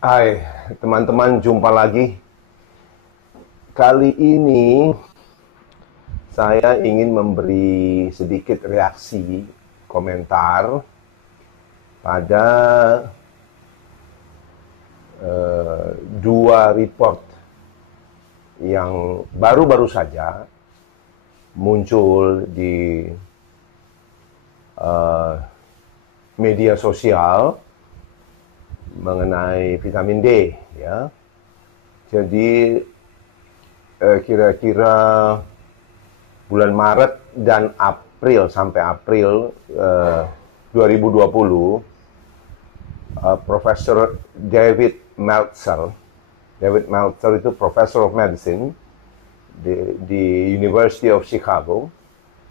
Hai, teman-teman, jumpa lagi. Kali ini saya ingin memberi sedikit reaksi, komentar pada dua report yang baru-baru saja muncul di media sosial mengenai vitamin D, ya. Jadi kira-kira bulan Maret dan April sampai April 2020, Profesor David Meltzer itu Professor of Medicine di University of Chicago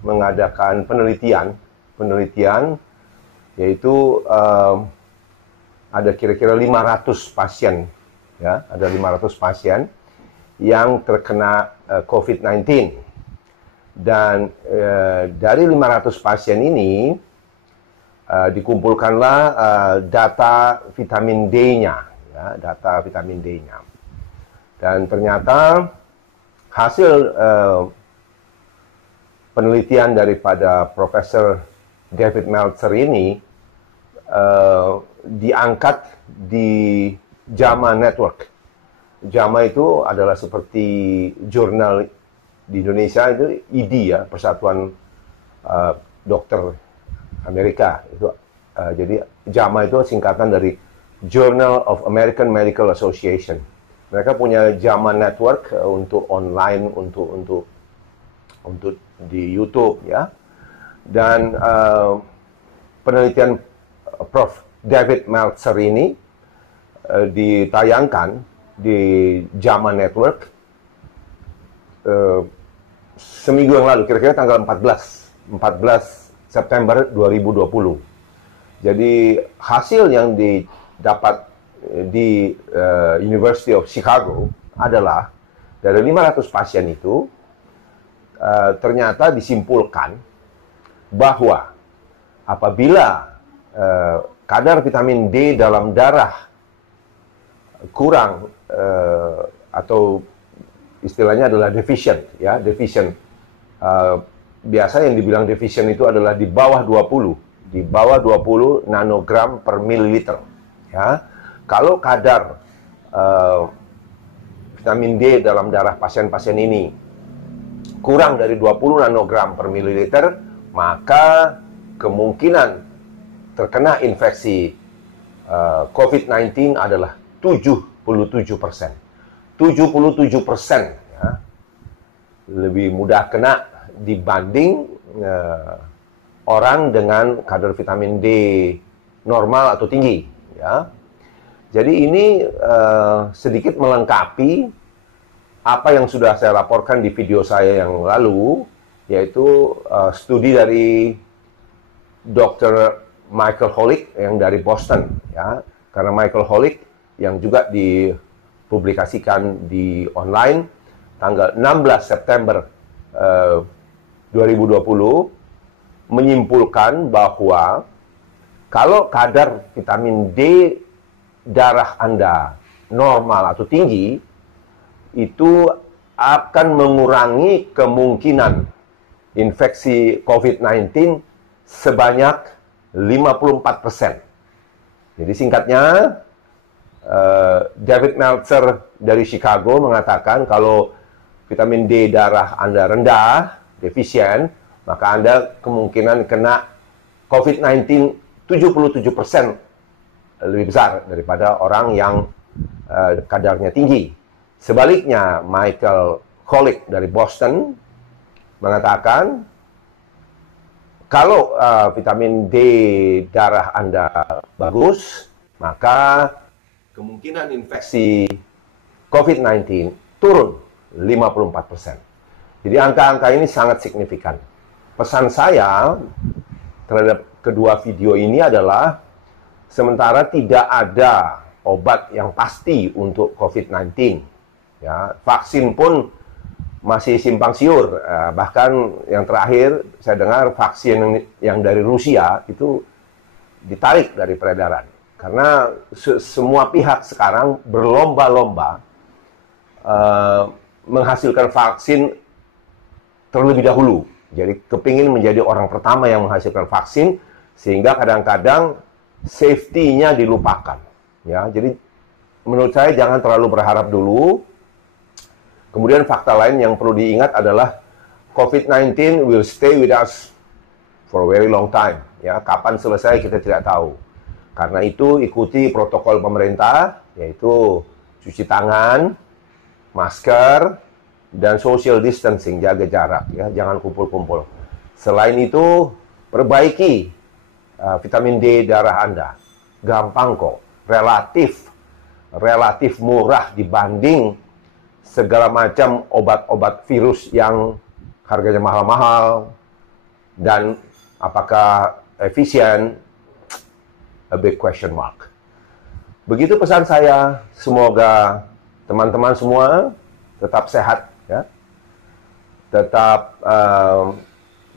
mengadakan penelitian yaitu ada kira-kira 500 pasien, ya, ada 500 pasien yang terkena COVID-19. Dan dari 500 pasien ini dikumpulkanlah data vitamin D-nya, ya, data vitamin D-nya. Dan ternyata hasil penelitian daripada Profesor David Meltzer ini diangkat di JAMA Network. JAMA itu adalah seperti jurnal di Indonesia itu ID, ya, Persatuan Dokter Amerika. Itu jadi JAMA itu singkatan dari Journal of American Medical Association. Mereka punya JAMA Network untuk online, untuk di YouTube, ya. Dan penelitian Prof. David Meltzer ini ditayangkan di JAMA Network seminggu yang lalu, kira-kira tanggal 14 September 2020. Jadi hasil yang didapat di University of Chicago adalah dari 500 pasien itu ternyata disimpulkan bahwa apabila kadar vitamin D dalam darah kurang atau istilahnya adalah deficient, ya, deficient. Biasa yang dibilang deficient itu adalah di bawah 20 nanogram per mililiter, ya. Kalau kadar vitamin D dalam darah pasien-pasien ini kurang dari 20 nanogram per mililiter, maka kemungkinan terkena infeksi COVID-19 adalah 77%. 77%, ya, lebih mudah kena dibanding orang dengan kadar vitamin D normal atau tinggi, ya. Jadi ini sedikit melengkapi apa yang sudah saya laporkan di video saya yang lalu, yaitu studi dari Dr. Michael Holick yang dari Boston, ya. Karena Michael Holick yang juga dipublikasikan di online tanggal 16 September 2020 menyimpulkan bahwa kalau kadar vitamin D darah Anda normal atau tinggi, itu akan mengurangi kemungkinan infeksi COVID-19 sebanyak 54%. Jadi singkatnya, David Meltzer dari Chicago mengatakan kalau vitamin D darah Anda rendah, defisien, maka Anda kemungkinan kena COVID-19 77% lebih besar daripada orang yang kadarnya tinggi. Sebaliknya, Michael Holick dari Boston mengatakan kalau vitamin D darah Anda bagus, maka kemungkinan infeksi COVID-19 turun 54%. Jadi angka-angka ini sangat signifikan. Pesan saya terhadap kedua video ini adalah, sementara tidak ada obat yang pasti untuk COVID-19, ya, vaksin pun masih simpang siur. Bahkan yang terakhir saya dengar vaksin yang dari Rusia itu ditarik dari peredaran. Karena semua pihak sekarang berlomba-lomba menghasilkan vaksin terlebih dahulu. Jadi kepingin menjadi orang pertama yang menghasilkan vaksin, sehingga kadang-kadang safety-nya dilupakan. Ya, jadi menurut saya jangan terlalu berharap dulu. Kemudian fakta lain yang perlu diingat adalah COVID-19 will stay with us for a very long time. Ya, kapan selesai kita tidak tahu. Karena itu ikuti protokol pemerintah, yaitu cuci tangan, masker, dan social distancing, jaga jarak, ya, jangan kumpul-kumpul. Selain itu, perbaiki vitamin D darah Anda. Gampang kok, relatif murah dibanding segala macam obat-obat virus yang harganya mahal-mahal, dan apakah efisien? A big question mark. Begitu pesan saya, semoga teman-teman semua tetap sehat, ya, tetap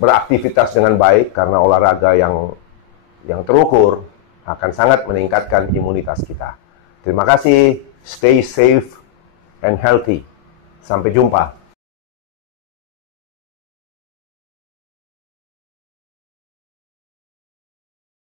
beraktivitas dengan baik, karena olahraga yang terukur akan sangat meningkatkan imunitas kita. Terima kasih, stay safe and healthy. Sampai jumpa.